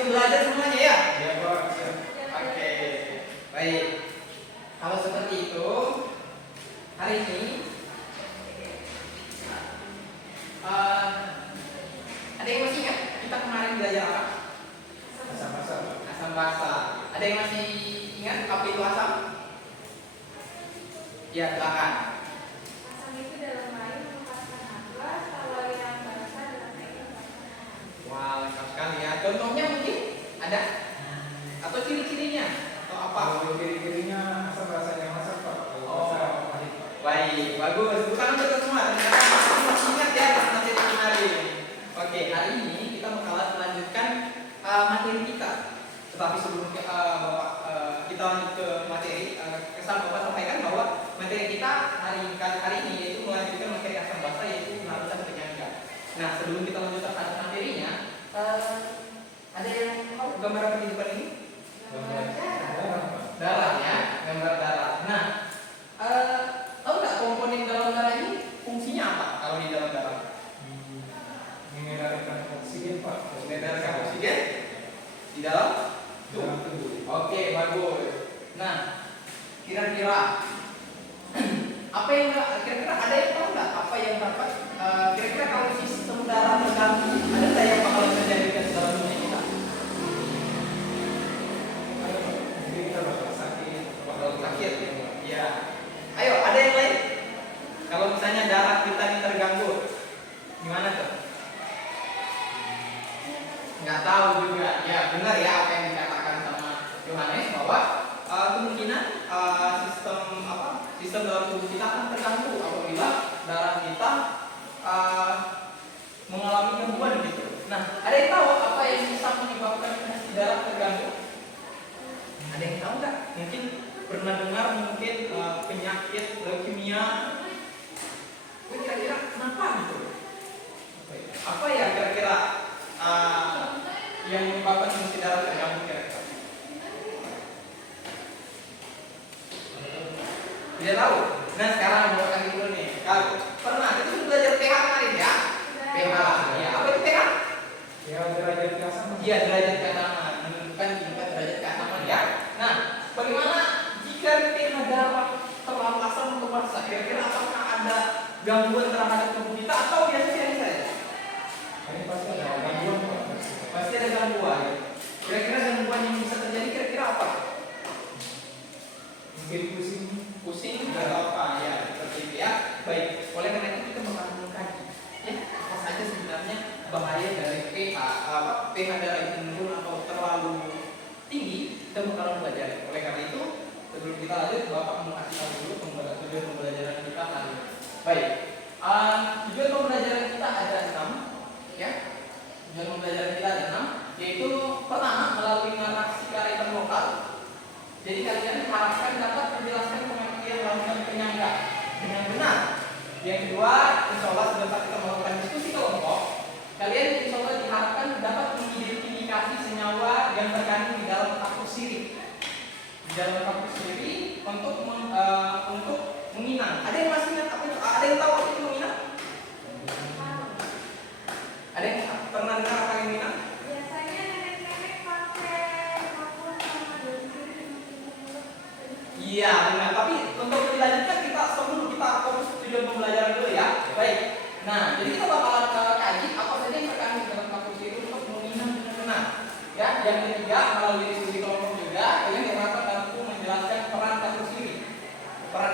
siap belajar semuanya ya? Iya Pak, siap. Oke, baik. Kalau seperti itu, hari ini ada yang masih ingat kita kemarin belajar apa? Asam-asam. Asam basa. Ada yang masih ingat apa itu asam? Ya, silakan. Asam itu dalam air melepaskan H2, kalau yang basa dalam air melepaskan H. Wah, lengkap sekali ya. Contohnya mungkin ada? Atau ciri-cirinya? Atau apa? Kalau ciri-cirinya asam rasanya masam Pak. Kalau basa pahit. Baik, bagus. Bukan untuk semua. Ternyata masih ingat ya materi kemarin. Oke, hari ini kita bakalan melanjutkan materi kita. Tetapi sebelum kita lanjut ke materi, kesan Bapak sampaikan bahwa materi kita hari ini yaitu melanjutkan materi asam basa yaitu larutan penyangga. Nah, sebelum kita lanjutkan pada materinya, ada yang tahu gambar apa di depan ini? Darah ya, gambar darah. Nah, tahu nggak komponen dalam darah ini fungsinya apa kalau di dalam darah? Mengedarkan oksigen Pak. Mengedarkan oksigen di dalam tubuh. Oke, bagus. Nah, kira-kira apa yang kira-kira ada yang tahu nggak apa yang dapat kira-kira kalau sistem darah terganggu ada nggak yang bakal terjadi di dalam tubuh kita? Jadi kita bakal sakit. Bakal sakit. Ya. Ayo, ada yang lain? Kalau misalnya darah kita ini terganggu, gimana tuh? Nggak tahu juga. Ya, benar ya apa yang dikatakan sama Yohanes bahwa kemungkinan sistem dalam tubuh kita akan terganggu apabila darah kita mengalami gangguan gitu. Nah, ada yang tahu apa yang bisa menyebabkan darah terganggu? Ada yang tahu nggak? Mungkin pernah dengar mungkin penyakit leukemia. Kira-kira kenapa gitu? Apa ya kira-kira yang menyebabkan fungsi darah terganggu kira-kira? Tidak tahu. Nah, sekarang mau kasih dulu nih. Kalau pernah itu sudah belajar pH kemarin ya? pH. Ya, apa itu pH? Ya derajat keasaman. Iya, derajat keasaman. Menentukan tingkat derajat keasaman ya. Nah, bagaimana jika pH darah terlalu asam atau basa? Kira-kira apakah ada gangguan terhadap tubuh kita atau biasa-biasa saja? Ini pasti ada gangguan Pak. Pasti ada gangguan. Kira-kira gangguan yang bisa terjadi kira-kira apa? Mungkin Pusing atau apa ya seperti itu ya. Baik, oleh karena itu kita bakal mengkaji ya apa saja sebenarnya bahaya dari pH darah itu menurun atau terlalu tinggi. Kita bakal belajar. Oleh karena itu sebelum kita lanjut, Bapak mau kasih tahu dulu tujuan pembelajaran kita hari ini. Baik, tujuan pembelajaran kita ada 6 ya. Tujuan pembelajaran kita ada 6, yaitu pertama melalui narasi kearifan lokal. Jadi kalian diharapkan dapat menjelaskan pengertian larutan penyangga dengan benar. Yang kedua, insya Allah sebentar kita melakukan diskusi kelompok. Kalian insya Allah diharapkan dapat mengidentifikasi senyawa yang terkandung di dalam takut sirih. Di dalam takut sirih untuk menginang. Ada yang masih ingat apa itu? Ada yang tahu apa itu menginang? Ada yang pernah dengar apa yang menginang? Biasanya nenek-nenek pakai kapur sama daun sirih dimasukin ke mulut. Iya benar, tapi untuk dilanjutkan kita stop dulu, kita fokus tujuan pembelajaran dulu ya. Baik, nah jadi kita bakalan kaji apa saja yang terkandung dalam kampus itu untuk menginang dengan benar. Ya, yang ketiga melalui diskusi kelompok juga kalian diharapkan mampu menjelaskan peran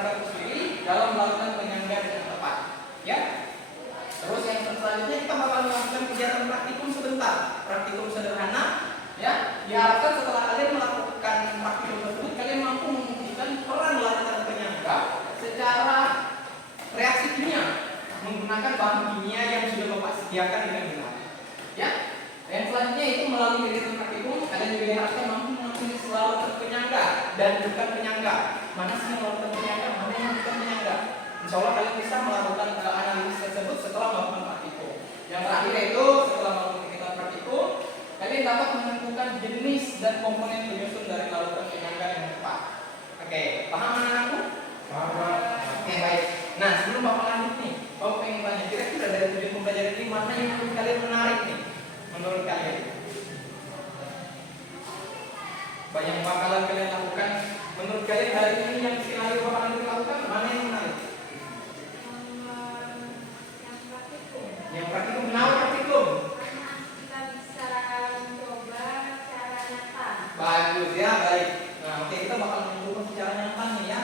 kampus ini, dalam melakukan penyangga dengan tepat. Ya. Terus yang selanjutnya kita bakal melakukan kegiatan praktikum sebentar, praktikum sederhana. Ya, diharapkan setelah kalian melakukan praktikum tersebut kalian mampu membuktikan peran larutan penyangga secara reaksi kimia menggunakan bahan kimia yang sudah Bapak sediakan dengan benar. Ya. Yang selanjutnya itu melalui kegiatan praktikum kalian juga diharapkan mampu mengenali larutan penyangga dan bukan penyangga. Mana sih yang larutan penyangga, mana yang bukan penyangga. Insya Allah kalian bisa melakukan analisis tersebut setelah melakukan praktikum. Yang terakhir itu setelah melakukan kegiatan praktikum kalian dapat menentukan jenis dan komponen penyusun dari larutan penyangga yang tepat. Oke, paham anak-anakku? Paham Pak. Oke, baik. Nah, sebelum Bapak lanjut nih, Bapak pengen tanya, kira-kira dari tujuan pembelajaran ini mana yang menurut kalian menarik nih? Menurut kalian? yang bakalan kalian lakukan. Menurut kalian hari ini yang skenario bakalan kita lakukan mana yang menarik? Yang praktikum. Yang praktikum. Kenapa praktikum? Karena kita bisa mencoba secara nyata. Bagus ya, baik. Nah, oke, kita bakal mencoba secara nyata nih ya.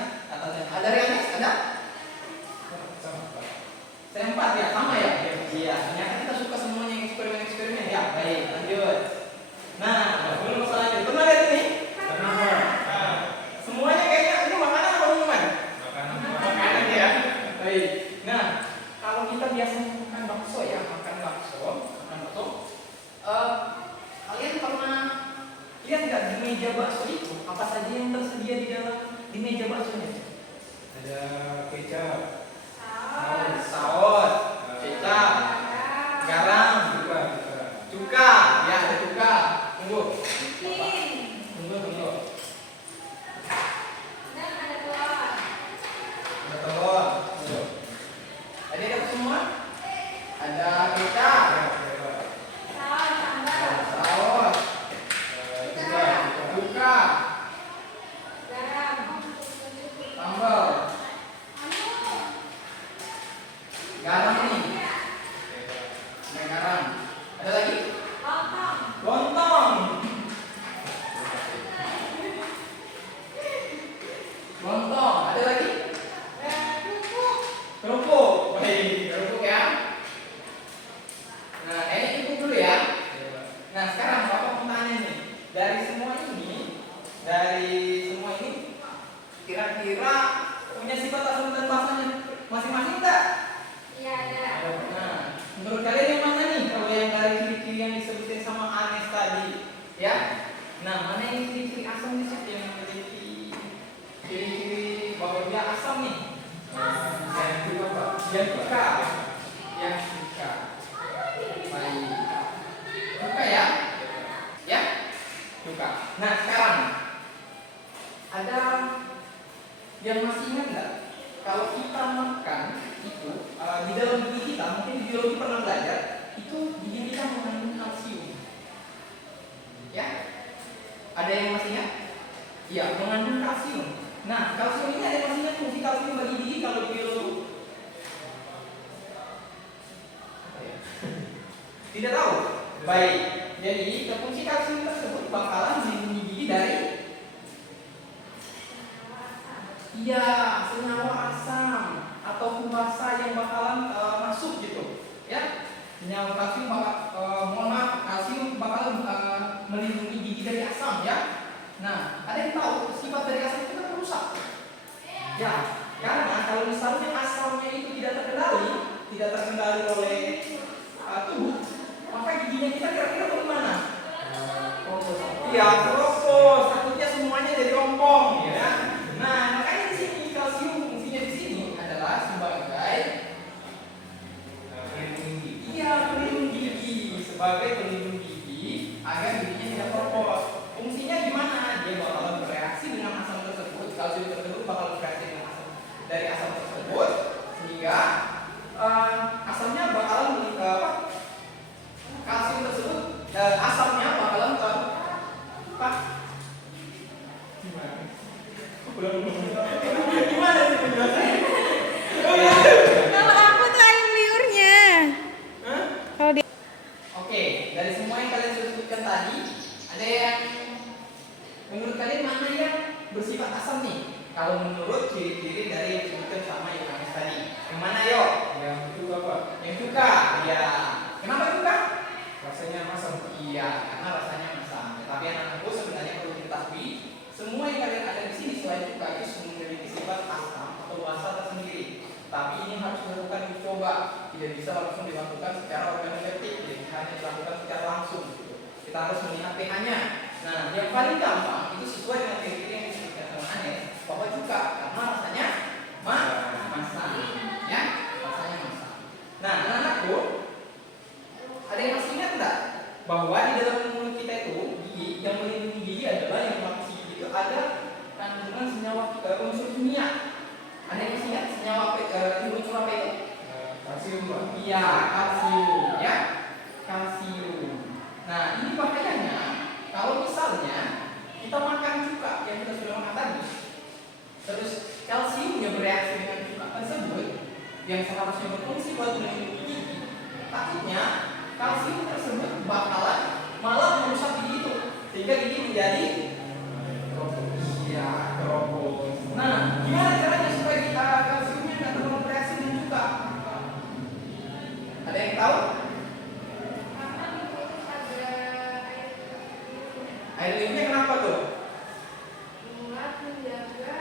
Ada yang next? Ada? Saya 4 ya, sama ya? Iya, ternyata kita suka semuanya eksperimen-eksperimen ya. Baik, lanjut. Nah, belum masalah lanjut. Pernah lihat ini? Kenapa? Nah, semuanya kayaknya ini makanan apa minuman? Makanan ya. Baik. Nah, kalau kita biasanya makan bakso ya, makan bakso. Kalian pernah lihat nggak di meja bakso itu apa saja yang tersedia di meja baksonya? Ada kecap, Saus. Saus, kecap, garam, cuka. Ya, ada cuka. Tunggu. Mungkin. Tunggu. Dan ada telur. Ada telur. Tadi ada semua? Ada kecap, Saus sambal. saus, cuka, Garam. sambal, garam nih. Ada garam. Ada lagi? Lontong. Lontong. Lontong. Ada lagi? Kerupuk. Kerupuk. Baik, kerupuk ya. Nah, ini cukup dulu ya. Nah, sekarang Bapak mau tanya nih, dari semua ini, kira-kira punya sifat asam dan basanya masing-masing enggak? Iya ada. Nah, menurut kalian yang mana nih? Kalau yang dari ciri-ciri yang disebutin sama Anes tadi, ya? Nah, mana yang ciri-ciri asam di situ yang memiliki ciri-ciri bahwa dia asam nih? Yang suka. Baik. Suka ya? Ya? Suka. Nah, sekarang ada yang masih ingat nggak? Kalau kita makan itu di dalam gigi kita, mungkin di biologi pernah belajar, itu gigi kita mengandung kalsium. Ya? Ada yang masih ingat? Iya, mengandung kalsium. Nah, kalsium ini ada yang masih ingat fungsi kalsium bagi gigi kalau di biologi? Tidak tahu. Baik. Jadi fungsi kalsium tersebut bakalan melindungi gigi dari senyawa asam atau kubasa yang bakalan masuk gitu. Ya. Senyawa kalsium kalsium bakalan melindungi gigi dari asam ya. Nah, ada yang tahu sifat dari asam itu kan merusak. Ya, karena kalau misalnya asamnya itu tidak terkendali oleh tubuh, maka giginya kita kira-kira bagaimana? Iya, keropos, takutnya semuanya jadi ompong, ya. Nah, makanya di sini kalsium fungsinya di sini adalah sebagai pelindung gigi, agar giginya tidak keropos. Fungsinya gimana? Dia bakalan bereaksi dengan asam tersebut, kalsium tersebut bakal bereaksi dengan asam tersebut, sehingga asamnya bakalan kalsium tersebut asamnya bakalan gimana sih penjelasannya? Kalau aku tuh air liurnya. Hah? Kalau di Oke, dari semua yang kalian sebutkan tadi, ada yang menurut kalian mana yang bersifat asam nih? Kalau menurut ciri-ciri dari yang disebutkan sama Yohanes tadi, yang mana yo? Yang itu apa? Yang cuka, ya. Kenapa cuka? Rasanya masam. Iya, karena rasanya masam. Tapi anak-anakku sebenarnya perlu diketahui, semua yang kalian ada di sini selain cuka itu memiliki sifat asam atau basa tersendiri. Tapi ini harus dilakukan uji coba, tidak bisa langsung dilakukan secara organoleptik, jadi hanya dilakukan secara langsung. Gitu. Kita harus melihat pH-nya. Nah, yang paling gampang itu sesuai dengan ciri-ciri yang disebutkan sama Anes, bahwa cuka karena rasanya masam, ya, rasanya masam. Nah, anak-anakku, ada yang masih ingat enggak bahwa di dalam mulut kita itu gigi yang melindungi gigi adalah yang melapisi gigi itu ada kandungan senyawa unsur kimia. Ada yang masih ingat senyawa unsur apa itu? Kalsium, Pak. Iya, kalsium, ya, kalsium. Nah, ini bahayanya kalau misalnya kita makan cuka yang kita sudah makan tadi, terus kalsiumnya bereaksi dengan cuka tersebut yang seharusnya berfungsi buat melindungi gigi, takutnya kalsium tersebut bakalan malah merusak gigi itu sehingga gigi menjadi keropos. Nah, gimana caranya supaya kita kalsiumnya nggak terlalu bereaksi dengan cuka? Ada yang tahu? Karena itu ada Air liurnya kenapa tuh? buat menjaga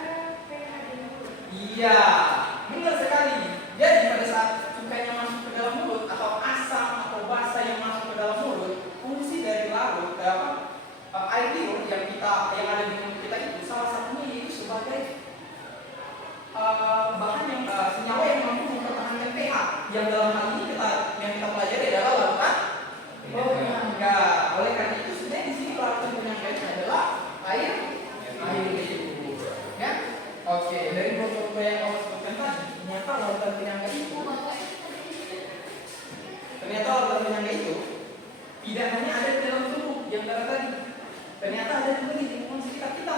pH di mulut. Iya, benar sekali. Jadi pada saat cukanya masuk ke dalam mulut atau asam atau basa yang masuk ke dalam mulut, fungsi dari larut air liur yang ada di mulut kita itu salah satunya yaitu sebagai bahan yang senyawa yang mampu mempertahankan pH. Yang dalam hal ini yang kita pelajari adalah larutan penyangga. Oleh karena itu sebenarnya di sini larutan penyangganya adalah air liur. Ya, oke. Dari beberapa yang kamu sebutkan tadi, ternyata larutan penyangga itu tidak hanya ada di dalam tubuh yang darah tadi, ternyata ada juga di lingkungan sekitar kita.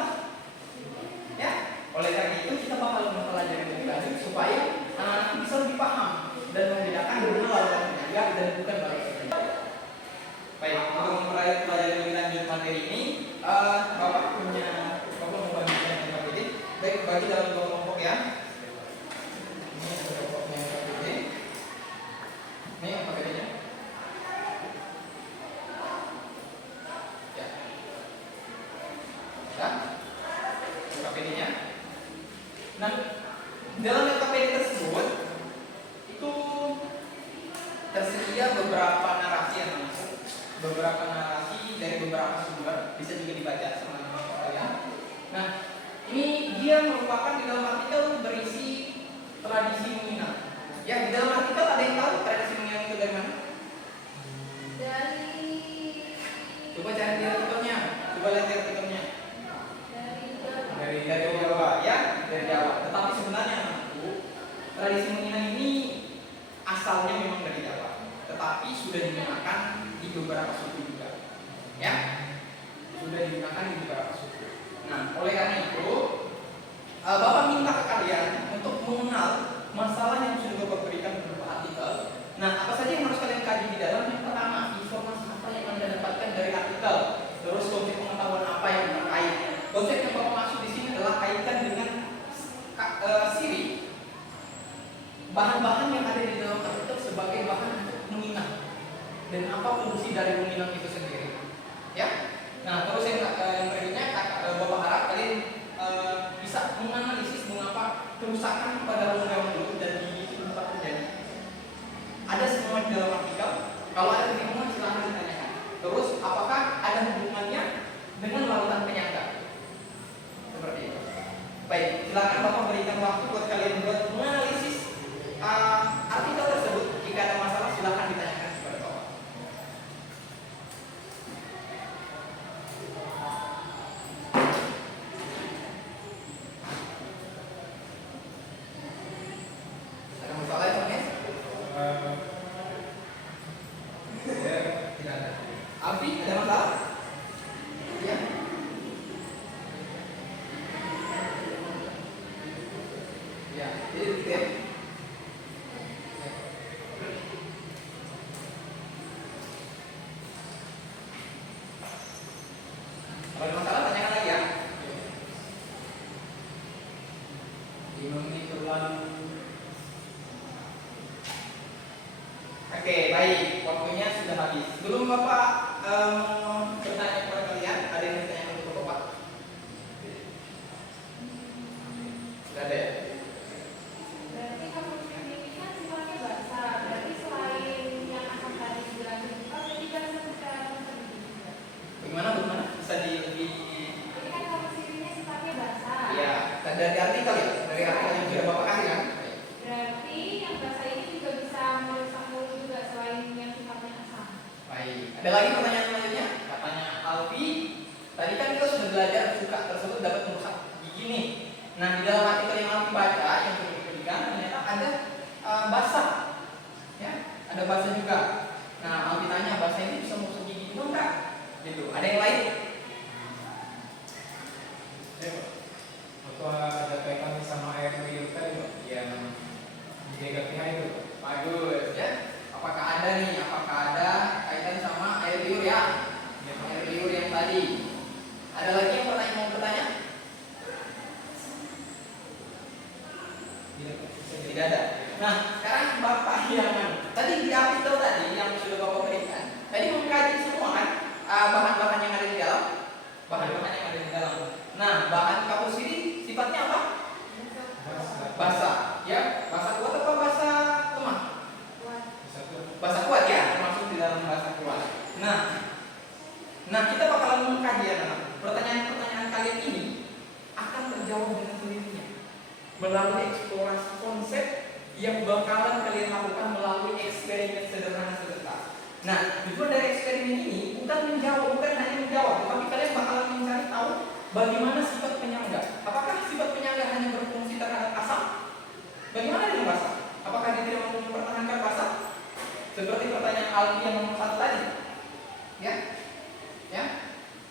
Ya, oleh karena itu kita bakal mempelajari lebih lanjut supaya anak-anak bisa lebih paham dan membedakan mana larutan penyangga dan bukan larutan penyangga. Baik, untuk mempelajari lebih lanjut materi ini, Bapak mau bagikan yang ini. Baik, bagi dalam dua kelompok ya. Ini ada kelompoknya yang ini. Ini apa bedanya? KPD-nya. Nah, dalam KPD tersebut itu tersedia beberapa narasi yang masuk, beberapa narasi dari beberapa sumber, bisa juga dibaca sama kalian. Nah, ini dia merupakan di dalam artikel berisi tradisi menginap. Ya, di dalam artikel ada yang tahu tradisi menginap itu dari mana? Coba cari di artikelnya, coba lihat di artikelnya. Dari Jawa ya, dari Jawa. Tetapi sebenarnya anakku, tradisi menginap ini asalnya memang dari Jawa, tetapi sudah digunakan di beberapa suku juga. Ya, sudah digunakan di beberapa suku. Nah, oleh karena itu, Bapak minta ke kalian untuk mengenal masalah yang sudah Bapak berikan berupa artikel. Nah, apa saja yang harus kalian kaji di dalam? Yang pertama, informasi apa yang Anda dapatkan dari artikel. Terus konsep pengetahuan apa yang terkait. Konsep yang Bapak maksud di sini adalah kaitan dengan siri. Bahan-bahan yang ada di dalam artikel sebagai bahan untuk menginap. Dan apa fungsi dari menginap itu sendiri. Ya. Nah, terus yang berikutnya Bapak harap kalian bisa menganalisis mengapa kerusakan pada rongga mulut dan gigi itu dapat terjadi. Ada semua di dalam artikel. Kalau ada kebingungan silahkan ditanyakan. Terus apakah ada hubungannya dengan larutan penyangga? Seperti itu. Baik, silakan Bapak berikan waktu buat kalian buat menganalisis artikel tersebut. Jika ada masalah silakan ditanyakan kepada Bapak. Ada masalah ya, Mas? Tidak ada. Alfi, ada masalah? Ya. Ya, jadi begitu ya. Kalau ada masalah tanyakan lagi ya. 5 menit berlalu. Oke, baik. Waktunya sudah habis. Sebelum Bapak bertanya kepada kalian, ada yang bertanya untuk Bapak? Sudah ada ya? Berarti kalau ini kan sifatnya basah. Berarti selain yang akan tadi dijelasin, berarti kan secara juga. Bagaimana? Bisa di Ini kan kalau sirinya sifatnya basah. ya, dari artikel ya? Dari artikel yang sudah Bapak kasih kan? Berarti yang basah ini juga bisa merusak mulut juga selain yang sifatnya asam. Baik. Ada lagi pertanyaan selanjutnya? Katanya Alfi, tadi kan kita sudah belajar cuka tersebut dapat merusak gigi nih. Nah, di dalam artikel yang Alfi baca yang sudah diberikan ternyata ada basah. Ya, ada basah juga. Nah, Alfi tanya basah ini bisa merusak gigi juga enggak? Gitu. Ada yang lain? Ada lagi yang mau bertanya? Tidak ada. Nah, sekarang Bapak yang tadi di artikel tadi yang sudah Bapak berikan, tadi mengkaji semua kan bahan-bahan yang ada di dalam, bahan-bahan yang ada di dalam. Nah, bahan kapur ini sifatnya apa? Basah, ya. Basah kuat atau basah lemah? Basah kuat ya, termasuk di dalam basah kuat. Nah kita bakalan mengkaji anak-anak. Pertanyaan-pertanyaan kalian ini akan terjawab dengan sendirinya melalui eksplorasi konsep yang bakalan kalian lakukan melalui eksperimen sederhana sebentar. Nah, tujuan dari eksperimen ini bukan hanya menjawab, tetapi kalian bakalan mencari tahu bagaimana sifat penyangga. Apakah sifat penyangga hanya berfungsi terhadap asam? Bagaimana dengan basah? Apakah dia tidak mampu mempertahankan basah? Seperti pertanyaan Alfi yang nomor 1 tadi. Ya?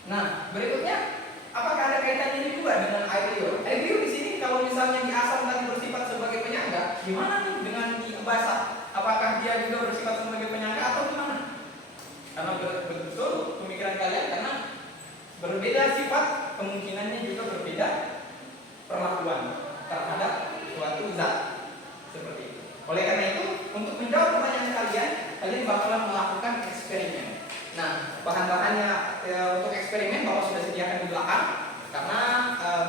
Nah, berikutnya, apakah ada kaitannya ini juga dengan air liur? Air liur di sini kalau misalnya di asam tadi bersifat sebagai penyangga, gimana nih dengan di basah? Apakah dia juga bersifat sebagai penyangga atau gimana? Karena betul pemikiran kalian, karena berbeda sifat, kemungkinannya juga berbeda perlakuan terhadap suatu zat seperti itu. Oleh karena itu, untuk menjawab pertanyaan kalian bakalan melakukan eksperimen. Nah, bahan-bahannya untuk eksperimen Bapak sudah sediakan di belakang, karena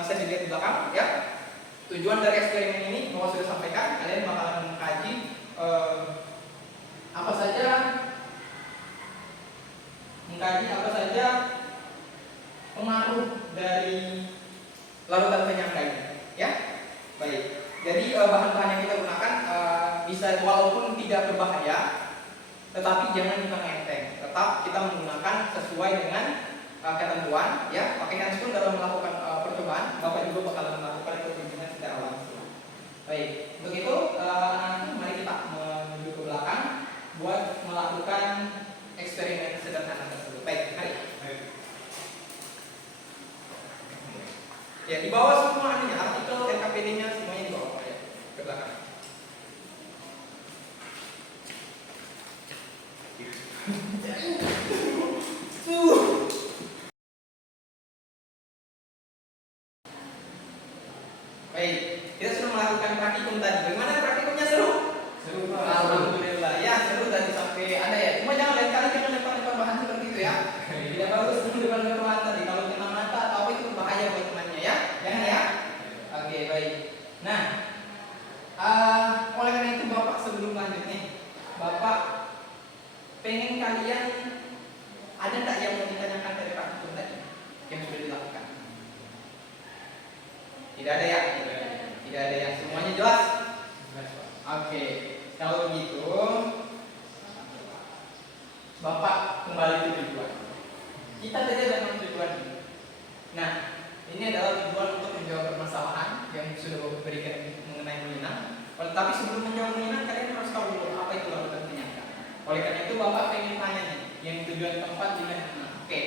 bisa dilihat di belakang, ya. Tujuan dari eksperimen ini Bapak sudah sampaikan, kalian bakalan mengkaji apa saja pengaruh dari larutan penyangga ini, ya. Baik. Jadi bahan-bahan yang kita gunakan bisa walaupun tidak berbahaya, tetapi jangan dipakai enteng. Tetap kita menggunakan sesuai dengan ketentuan, ya. Pakai handphone dalam melakukan percobaan, Bapak juga bakalan melakukan perhitungan secara langsung. Baik, untuk itu mari kita menuju ke belakang buat melakukan eksperimen sederhana tersebut. Baik, mari. Ya, di bawah semua ini artikel NKPD-nya semuanya di bawah, ya, ke belakang. Baik, kita sudah melakukan praktikum tadi. Bagaimana praktikumnya, seru? Seru, Pak. Alhamdulillah, ya seru tadi sampai ada ya. Cuma jangan lain kali jangan lempar-lempar bahan seperti itu ya. Tidak bagus lempar-lempar bahan tadi. Kalau kena mata atau apa itu bahaya buat temannya ya. Jangan ya. Oke, baik. Nah, oleh karena itu Bapak sebelum lanjut nih, Bapak pengen kalian ada tak yang mau ditanyakan dari praktikum tadi yang sudah dilakukan? Tidak ada ya? Tidak ada ya. Semuanya jelas? Oke, kalau begitu Bapak kembali ke tujuan. Kita saja dengan tujuan ini. Nah, ini adalah tujuan untuk menjawab permasalahan yang sudah Bapak berikan mengenai Minang. Tapi sebelum menjawab Minang, kalian harus tahu dulu apa itu larutan penyangga. Oleh karena itu Bapak pengen tanya nih, yang tujuan keempat di mana? Oke.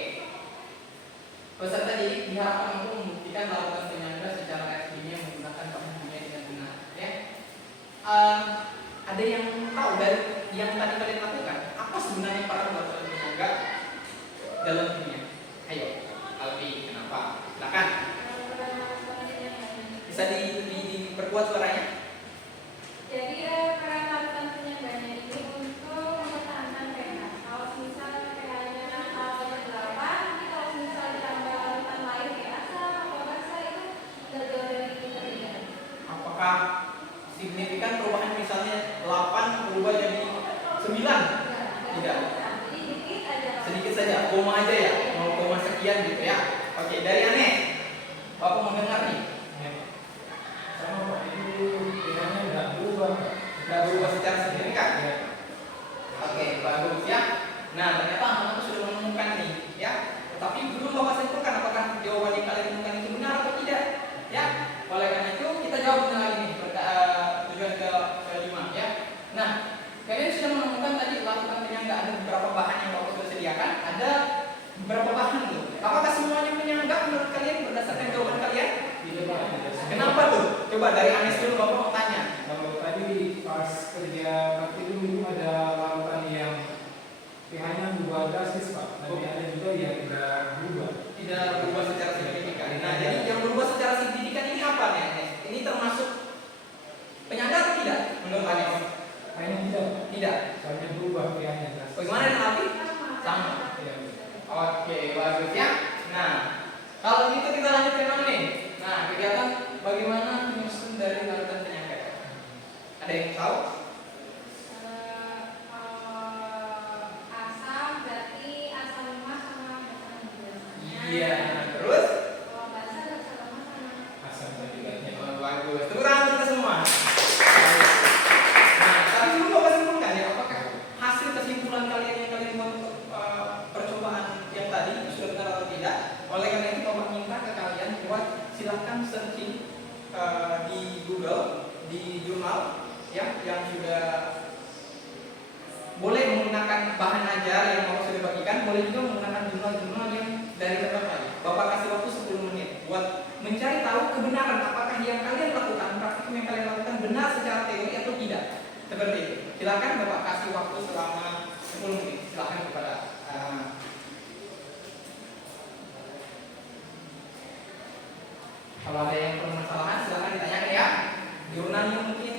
Peserta jadi diharapkan untuk membuktikan larutan penyangga secara FD-nya menggunakan bahan-bahannya dengan benar. Ya. Ada yang tahu dari yang tadi kalian lakukan apa sebenarnya para larutan penyangga dalam kimia? Ayo, Alfi, kenapa? Silakan. Bisa diperkuat suaranya? Jadi peran larutan penyangganya ini untuk mempertahankan pH. Kalau misalnya pH-nya 8, nanti kalau misalnya ditambah larutan lain kayak asam atau basa itu terjauh dari perbedaan. Apakah signifikan perubahan misalnya 8 berubah jadi 9? Tidak. Jadi dikit aja. Sedikit saja, koma aja ya, 0, sekian gitu ya. Oke, dari Aneh, Bapak mau dengar nih? Sama Pak, itu pilihannya nggak berubah. Tidak berubah secara signifikan. Ya. Oke, bagus ya. Nah, ternyata anak-anak sudah menemukan nih, ya. Tetapi belum Bapak simpulkan apakah jawaban yang kalian temukan itu benar atau tidak, ya. Oleh karena itu kita jawab dengan ini tujuan ke-5 ya. Nah, kalian sudah menemukan tadi larutan penyangga ada beberapa bahan yang Bapak sudah sediakan, ada beberapa bahan tuh. Apakah semuanya penyangga menurut kalian berdasarkan jawaban kalian? Tidak, Pak. Kenapa tuh? Coba dari Anes dulu Bapak mau tanya. Kalau tadi pas kerja praktikum itu ada larutan yang pH-nya berubah drastis, Pak. Tapi ada juga yang tidak berubah. Tidak berubah secara itu kita lanjut ke mana nih? Nah, kegiatan bagaimana menyusun dari larutan penyangga. Ada yang tahu? Asam berarti asam lemak sama basa biasanya. Iya. Terus? Kalau basa basa lemak sama. Asam tadi katanya. Oh, bagus. Tepuk tangan kita semua. Nah, tapi dulu Bapak simpulkan ya, apakah hasil kesimpulan kalian yang kalian buat untuk percobaan yang tadi sudah benar atau tidak? Oleh karena itu Bapak minta ke kalian buat silahkan searching di Google, di jurnal ya, yang sudah boleh menggunakan bahan ajar yang Bapak sudah bagikan, boleh juga menggunakan jurnal-jurnal yang dari tempat lain. Bapak kasih waktu 10 menit buat mencari tahu kebenaran apakah yang kalian lakukan, praktikum yang kalian lakukan benar secara teori atau tidak. Seperti itu. Silakan Bapak kasih waktu selama 10 menit. Silakan kepada kalau ada yang permasalahan silakan ditanyakan ya. Jurnalnya mungkin.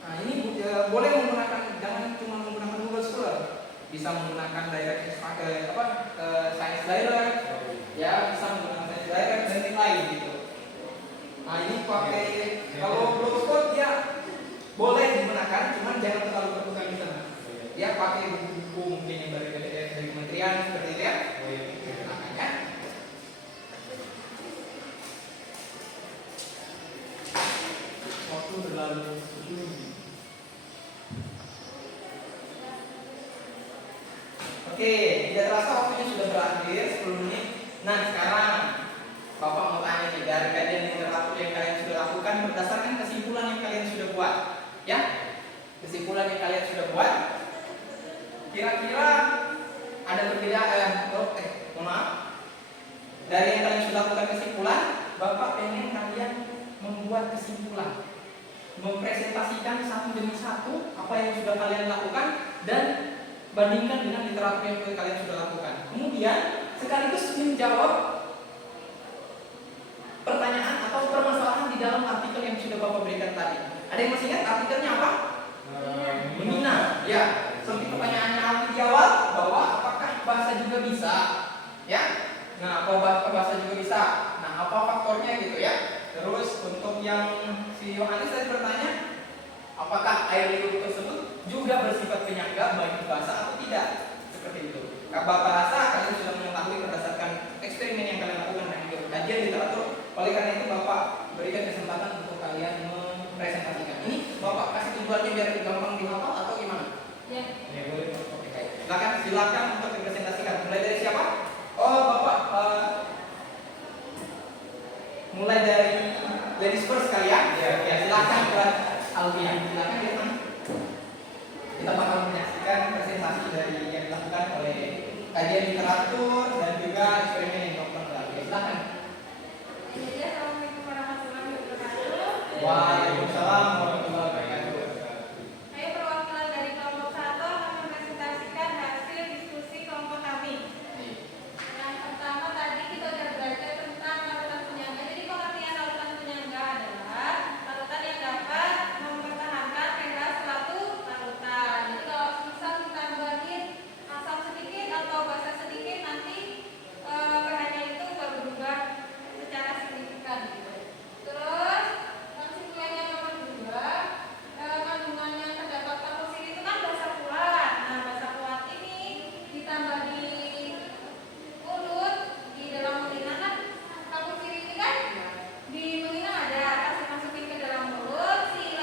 Nah, ini boleh menggunakan, jangan cuma menggunakan Google Scholar. Bisa menggunakan direct Science Direct, ya bisa menggunakan Science Direct dan lain-lain gitu. Nah, ini pakai kalau Blogspot ya boleh digunakan, cuman jangan terlalu terbuka di sana. Ya pakai buku-buku mungkin yang dari PDF dari kementerian seperti itu ya. Gunakan ya. Waktu berlalu 10 menit. Oke, tidak terasa waktunya sudah berakhir 10 menit. Nah, sekarang Bapak mau tanya nih, dari kajian literatur yang kalian sudah lakukan berdasarkan kesimpulan yang kalian sudah buat, ya? Kesimpulan yang kalian sudah buat, kira-kira ada perbedaan? Mohon maaf. Dari yang kalian sudah lakukan kesimpulan, Bapak pengen kalian membuat kesimpulan, mempresentasikan satu demi satu apa yang sudah kalian lakukan dan bandingkan dengan literatur yang kalian sudah lakukan. Kemudian sekaligus menjawab pertanyaan atau permasalahan di dalam artikel yang sudah Bapak berikan tadi. Ada yang masih ingat artikelnya apa? Menghina. Ya, seperti pertanyaannya Alfi di awal bahwa apakah bahasa juga bisa? Ya. Nah, apakah bahasa juga bisa? Nah, apa faktornya gitu ya? Terus untuk yang si Yohanes tadi bertanya, apakah air liur tersebut juga bersifat penyangga baik bahasa atau tidak? Seperti itu. Bapak rasa kalian sudah mengetahui berdasarkan eksperimen yang kalian lakukan dan juga kajian literatur. Oleh karena itu Bapak berikan kesempatan untuk kalian mempresentasikan. Ini Bapak kasih tujuannya biar gampang dihafal atau gimana? Ya. Ya boleh. Oke, baik. Silakan untuk dipresentasikan. Mulai dari siapa? Oh Bapak, mulai dari ladies first kali ya. Ya silakan buat Alvin. Silakan di depan. Kita bakal menyaksikan presentasi dari yang dilakukan oleh kajian literatur dan juga eksperimen yang dilakukan oleh Alvin. Silakan. Jadi assalamualaikum warahmatullahi wabarakatuh. Waalaikumsalam warahmatullahi wabarakatuh. Saya perwakilan dari kelompok 1 akan mempresentasikan hasil diskusi kelompok kami. Yang pertama tadi kita sudah belajar tentang larutan penyangga. Jadi pengertian larutan penyangga adalah larutan yang dapat mempertahankan pH suatu larutan. Jadi kalau misal ditambahin asam sedikit atau basa sedikit nanti pH-nya itu berubah secara signifikan gitu. Terus kesimpulan yang nomor 2, kandungan yang terdapat kalsium itu kan basa kuat. Nah, basa kuat ini ditambah di mulut, di dalam menghina kan kalsium ini kan di menghina ada, pas dimasukin ke dalam mulut si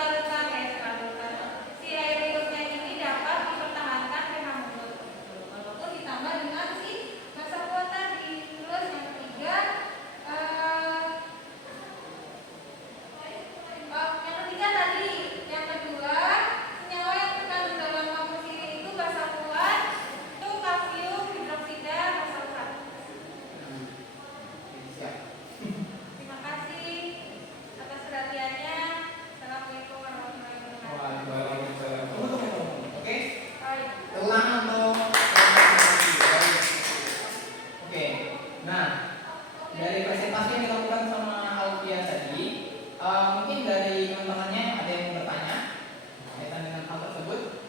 air liurnya ini dapat mempertahankan pH mulut walaupun ditambah dengan si basa kuat tadi. Terus yang ketiga tadi, yang kedua, senyawa yang terkandung dalam kalsium itu basa kuat, itu kalsium hidroksida basa kuat. Terima kasih atas perhatiannya. Assalamualaikum warahmatullahi wabarakatuh. Waalaikumsalam. Oke. Baik. Tenang atau oke. Nah, dari presentasi yang dilakukan sama Alfia tadi, mungkin dari teman-temannya ada yang mau bertanya kaitan dengan hal tersebut?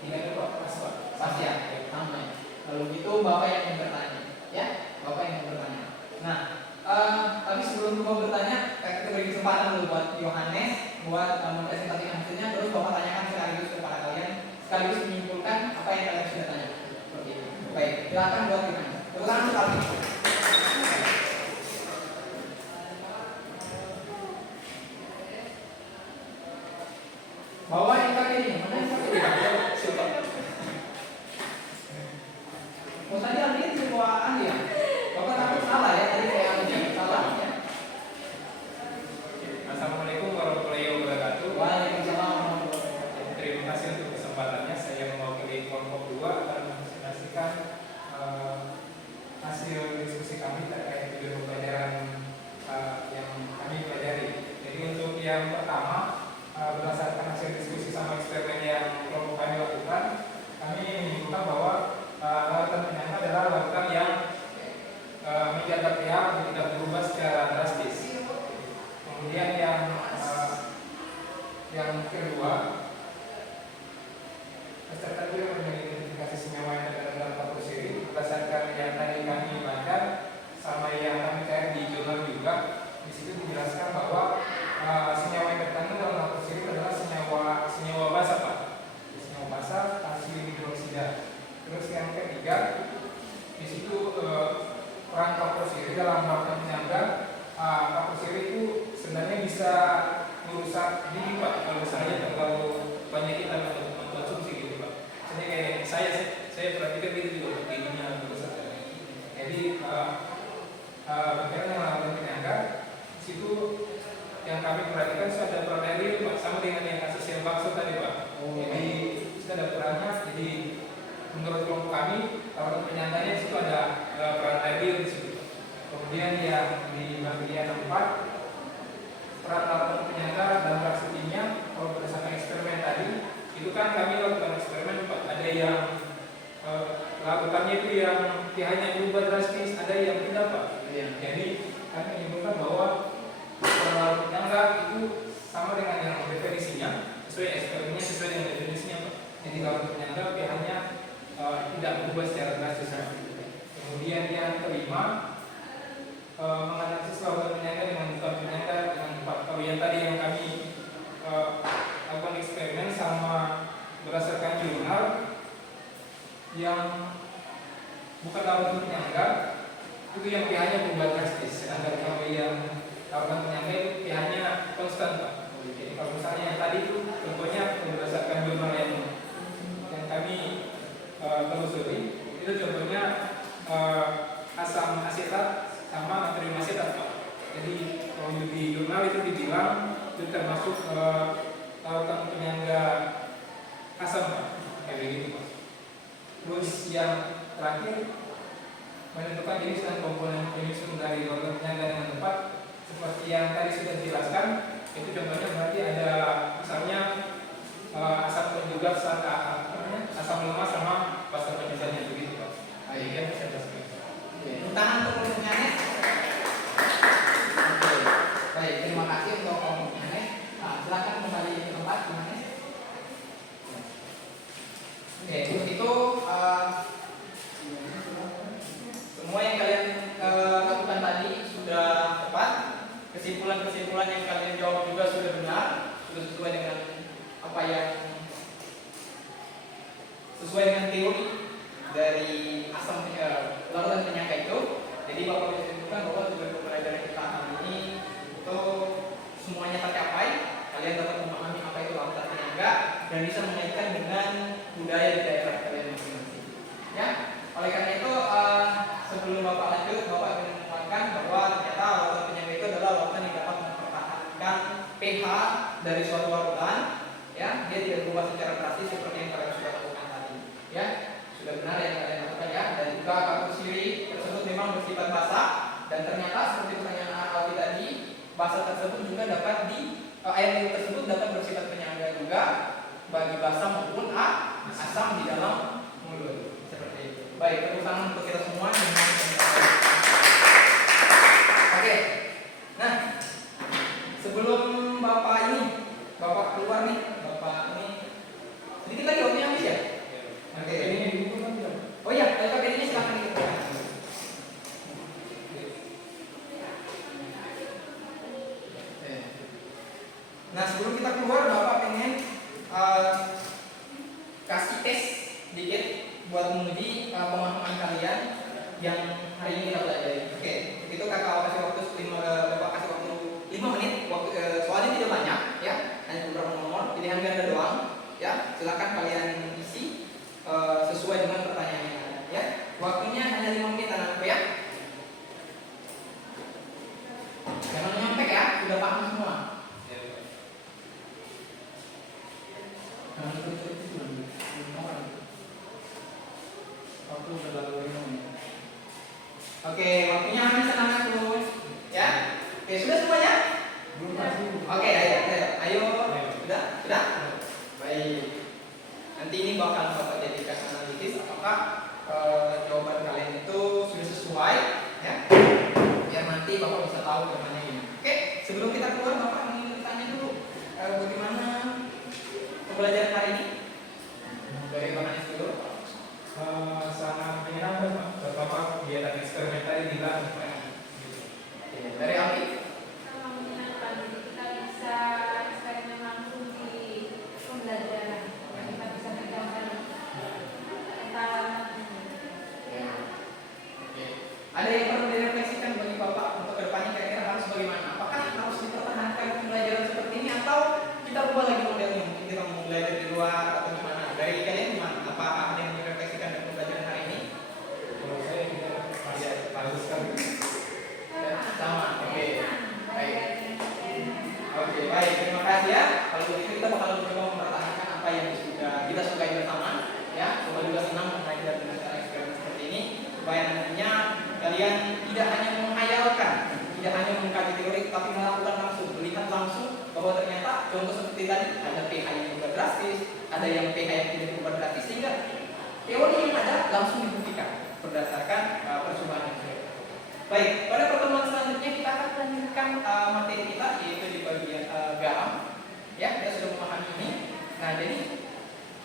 Tidak ada Pak, Mas Pak. Pasti ya, sama. Kalau gitu Bapak yang bertanya, ya, Bapak yang bertanya. Yohanes buat mempresentasikan hasilnya, terus Bapak tanyakan sekaligus kepada kalian, sekaligus menyimpulkan apa yang kalian sudah tanya. Seperti itu. Baik, silakan buat ditanya. Tepuk tangan sekali. Bawa yang pakai ini, mana yang pakai ini? Siapa? Oh tadi ambil semua ahli ya? Bapak takut salah ya, tadi saya ambil salah ya. Assalamualaikum warahmatullahi wabarakatuh. Waalaikumsalam warahmatullahi wabarakatuh. Terima kasih untuk kesempatannya. Saya mewakili kelompok 2 akan mempresentasikan hasil diskusi kami terkait video pembelajaran yang kami pelajari. Jadi untuk yang pertama, berdasarkan hasil diskusi sama eksperimen yang kelompok kami lakukan, kami menyimpulkan bahwa lautan penyangga adalah lautan yang menjaga pH tidak berubah secara drastis. Kemudian yang kedua, peserta juga mengidentifikasi senyawa yang terdapat dalam kapur sirih berdasarkan yang tadi kami baca sama yang kami cari di jurnal juga. Di situ dijelaskan bahwa senyawa yang terkandung dalam kapur sirih adalah senyawa basa, Pak. Senyawa basa kalsium hidroksida. Terus yang ketiga, di situ peran kapur sirih dalam lautan penyangga. Kapur sirih itu sebenarnya bisa merusak gigi, Pak, kalau misalnya terlalu banyak kita mengkonsumsi gitu, Pak. Misalnya kayak saya perhatikan gitu juga giginya merusak. Jadi berkaitan dengan lautan penyangga, di situ yang kami perhatikan itu ada peran air, Pak, sama dengan yang kasus yang bakso tadi, Pak. Jadi itu ada perannya. Jadi menurut kelompok kami, lautan penyangganya di situ ada peran air di situ. Kemudian yang di bagian 4, peran lautan penyangga dalam reaksi kimia. Kalau berdasarkan eksperimen tadi, itu kan kami lakukan eksperimen, Pak. Ada yang lautannya itu yang pH-nya berubah drastis, ada yang tidak, Pak. Jadi kami menyimpulkan bahwa lautan penyangga itu sama dengan yang definisinya, sesuai eksperimennya, sesuai dengan definisinya, Pak. Jadi lautan penyangga pH-nya tidak berubah secara drastis. Kemudian yang kelima, menganalisis lautan penyangga dengan bukan penyangga dengan 4. Kalau yang tadi yang kami lakukan eksperimen sama berdasarkan jurnal yang bukan lautan penyangga itu yang pH-nya berubah drastis. Sedangkan kalau yang lautan penyangga itu pH-nya konstan, Pak. Jadi kalau misalnya yang tadi itu contohnya berdasarkan jurnal yang kami telusuri, itu contohnya asam asetat sama natrium asetat, Pak. Jadi kalau di jurnal itu dibilang itu termasuk lautan penyangga asam, Pak. Kayak begitu, Pak. Terus yang terakhir, menentukan jenis dan komponen penyusun dari lautan penyangga dengan tepat, seperti yang tadi sudah dijelaskan. Itu contohnya berarti ada misalnya asam penjuga asam lemak sama basa penyusunnya begitu, Pak. Akhirnya bisa jelaskan. Tangan untuk kelompoknya. Oke. Baik, terima kasih untuk kelompoknya. Nah, silakan kembali ke tempat, gimana? Oke, untuk itu semua yang kalian lakukan tadi sudah tepat. Kesimpulan-kesimpulan yang kalian jawab juga sudah benar, sudah sesuai dengan apa yang sesuai dengan teori dari asam lautan penyangga itu. Jadi Bapak bisa simpulkan bahwa tujuan pembelajaran kita hari ini itu semuanya tercapai. Kalian dapat memahami apa itu lautan penyangga dan bisa mengaitkan dengan budaya di daerah kalian masing-masing. Ya, oleh karena itu sebelum Bapak lanjut, Bapak ingin mengatakan bahwa ternyata lautan penyangga itu adalah lautan yang dapat mempertahankan pH dari suatu lautan. Ya, dia tidak berubah secara drastis seperti yang kalian sudah lakukan tadi. Ya, sudah benar yang kalian lakukan ya. Dan juga kapur sirih tersebut memang bersifat basah dan ternyata seperti pertanyaan Alfi tadi, basah tersebut juga dapat air tersebut dapat bersifat penyangga juga bagi basah maupun asam di dalam mulut. Seperti itu. Baik, tepuk tangan untuk kita semua. Oke. Nah, sebelum Bapak keluar nih, Bapak ini sedikit lagi waktunya habis ya? Oke. Oh iya, LKPD ini silakan dikeluarkan. Nah, sebelum kita keluar, Bapak pengen kasih tes dikit buat menguji pemahaman kalian yang hari ini kita belajar. Oke, itu kakak kasih waktu Bapak kasih waktu 5 menit. Soalnya tidak banyak, ya, hanya beberapa nomor, pilihan ganda doang, ya. Silakan kalian isi sesuai dengan pertanyaan yang ada, ya. Waktunya hanya 5 menit, anak-anak, ya. Jangan nyampe ya, sudah paham semua. Oke, waktunya habis anak-anakku, ya. Oke, sudah semuanya? Belum masih. Oke, ayo. Sudah? Baik. Nanti ini bakal Bapak jadikan analisis apakah jawaban kalian itu sudah sesuai, ya. Biar nanti Bapak bisa tahu jawabannya gimana. Oke, sebelum kita keluar Bapak ingin bertanya dulu bagaimana pembelajaran hari ini? Dari Bang Anis dulu. Sangat menyenangkan Pak. Pertama kegiatan eksperimen tadi dilakukan. Dari Alfi. Sama menyenangkan, jadi kita bisa eksperimen langsung di pembelajaran. Kita bisa menjalankan pengalaman ini. Oke. Ada yang perlu direfleksikan bagi Bapak untuk kedepannya kira-kira harus bagaimana? Apakah harus dipertahankan pembelajaran seperti ini atau kita ubah lagi modelnya? Mungkin kita mau belajar di luar atau gimana? Dari kalian gimana? Apa ada yang direfleksikan dari pembelajaran hari ini? Kalau saya tidak masih bagus sekali. Sama. Oke. Baik. Oke, baik. Terima kasih ya. Kalau begitu kita bakal mencoba mempertahankan apa yang sudah kita sukai bersama, ya. Semoga juga senang belajar dengan cara eksperimen seperti ini supaya nantinya kalian tidak hanya menghayalkan, tidak hanya mengkaji teori, tapi melakukan langsung, melihat langsung bahwa ternyata contoh seperti tadi ada pH yang berubah drastis, ada yang pH yang tidak berubah drastis, sehingga teori yang ada langsung dibuktikan berdasarkan percobaan yang sudah. Baik, pada pertemuan selanjutnya kita akan melanjutkan materi kita yaitu di bagian garam. Ya, kita sudah memahami ini. Nah, jadi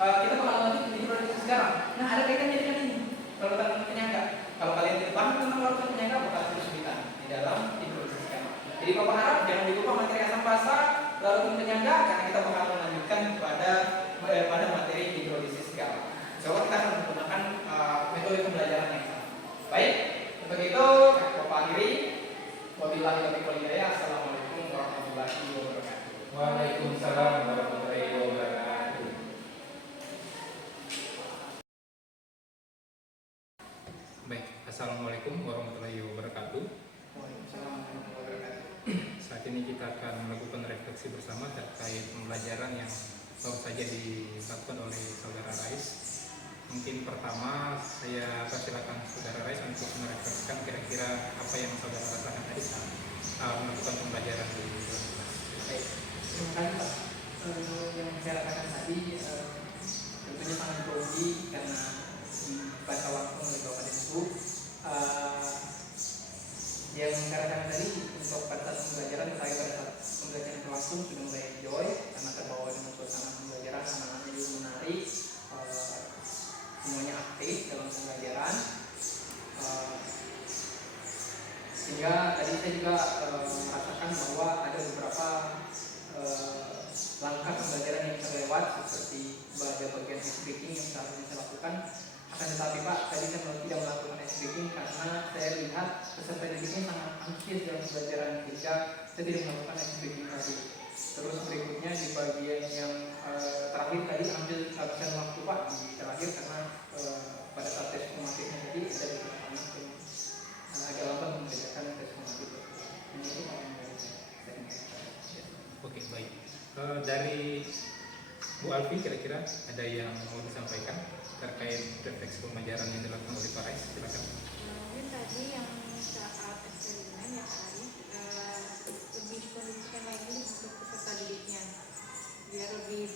kita bakal lanjut di hidrolisis garam. Nah, ada kaitannya dengan ini, larutan penyangga. Kalau kalian tidak paham tentang larutan penyangga, bakal kesulitan di dalam hidrolisis garam. Jadi Bapak harap jangan dilupa materi asam basa, larutan penyangga, karena kita bakal melanjutkan pada materi hidrolisis garam. Insya Allah kita akan menggunakan metode pembelajaran yang sama. Baik, untuk itu Bapak akhiri. Wabillahi taufiq wal hidayah. Assalamualaikum warahmatullahi wabarakatuh. Waalaikumsalam warahmatullahi wabarakatuh. Baik, Assalamualaikum warahmatullahi wabarakatuh. Waalaikumsalam warahmatullahi wabarakatuh. Saat ini kita akan melakukan refleksi bersama terkait pembelajaran yang baru saja dilakukan oleh Saudara Rais. Mungkin pertama saya persilakan Saudara Rais untuk merefleksikan kira-kira apa yang Saudara rasakan tadi saat melakukan pembelajaran di kelas. Baik, terima kasih Pak. Yang saya katakan tadi tentunya sangat grogi karena dibaca waktu oleh Bapak dan Ibu. Yang saya katakan tadi untuk pada saat pembelajaran, tetapi pada saat pembelajaran langsung sudah mulai enjoy karena terbawa dengan suasana pembelajaran, anak-anaknya juga menarik, semuanya aktif dalam pembelajaran. Sehingga tadi saya juga merasakan bahwa ada beberapa langkah pembelajaran yang terlewat seperti pada bagian ice breaking yang seharusnya saya lakukan. Akan tetapi Pak, tadi saya tidak melakukan ice breaking karena saya lihat peserta didiknya sangat antusias dalam pembelajaran sehingga saya tidak melakukan ice breaking tadi. Terus berikutnya di bagian yang terakhir tadi ambil kehabisan waktu Pak di terakhir karena pada saat tes formatifnya tadi ada di tempat yang agak lambat membedakan tes formatif. Ini itu Pak yang dari saya. Oke, baik. Dari Bu Alfi kira-kira ada yang mau disampaikan terkait refleksi pembelajaran yang dilakukan oleh Pak Rais? Silakan. Mungkin tadi yang saat eksperimen ya Pak Arif lebih kondisikan lagi untuk peserta didiknya biar lebih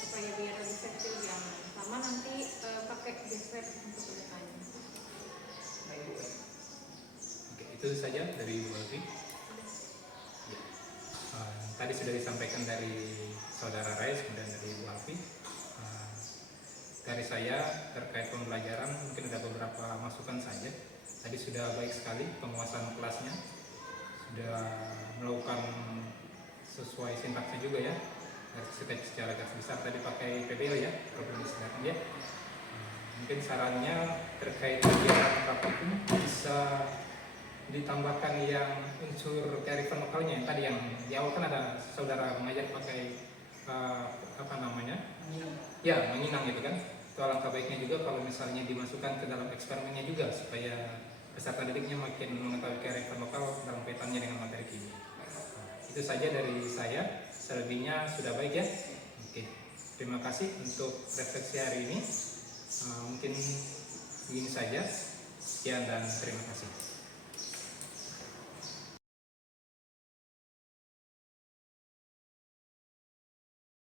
supaya biar lebih safety lebih aman. Sama nanti pakai best practice untuk kedepannya. Baik Bu. Oke, itu saja dari Bu Alfi. Ya. Tadi sudah disampaikan dari Saudara Rais kemudian dari Bu Alfi. Dari saya terkait pembelajaran mungkin ada beberapa masukan saja. Tadi sudah baik sekali penguasaan kelasnya, sudah melakukan sesuai sintaksnya juga ya. Garis secara garis besar tadi pakai PBL ya, problem discussion ya. Mungkin sarannya terkait kegiatan praktikum bisa ditambahkan yang unsur kearifan lokalnya. Tadi yang di awal kan ada saudara mengajak pakai apa namanya? Ya, menginang gitu kan. Itu alangkah baiknya juga kalau misalnya dimasukkan ke dalam eksperimennya juga supaya peserta didiknya makin mengetahui kearifan lokal dalam kaitannya dengan materi kimia. Itu saja dari saya. Selebihnya sudah baik ya. Oke, terima kasih untuk refleksi hari ini. Mungkin begini saja. Sekian dan terima kasih.